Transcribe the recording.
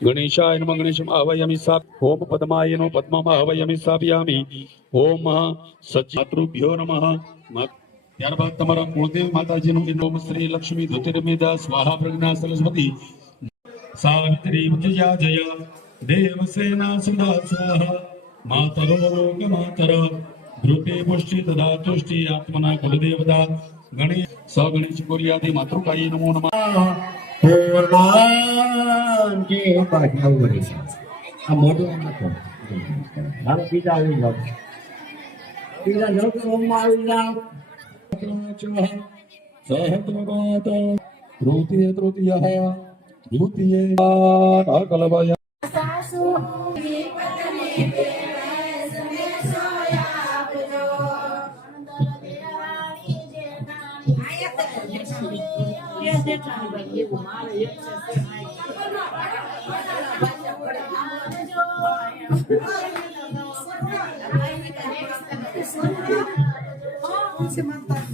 ગણેશાય નમઃ ગણેશમ આહવયામિ સાપ ઓમ પદ્માય નો પદ્મમ આહવયામિ સ્થાપયામિ ઓમ સચિત્રુભ્યો નમઃ મા- ત્યારબાદ તમારા કુળદેવ માતાજીનું ઓમ શ્રી લક્ષ્મી ધ્યોતિર્મેદા સ્વાહા પ્રજ્ઞા સરસ્વતી સાવિત્રી વિજયા જય દેવસેના સદા સ્વાહા માતરો લોક માતર ધ્રુતે પુષ્ટિ તદા તુષ્ટિ આત્મના કુલદેવતા ગણેશ સગણેશ કોરિયાદી માતૃકાય નમો નમઃ પૂર્ણાન કે પાછળ આવું વળી છે. આ મોઢું આમ નાખો. હાલો બીજા આવી જાઓ બીજા જાઓ તો રૂમમાં આવી જાઓ સહસ્રપાત તૃતીય તૃતીય દ્વિતીય કલવય સાસુ પત્ની દેવસને સોયાવજો અંતર દેવાણી જેઠાણી कौन से मानता है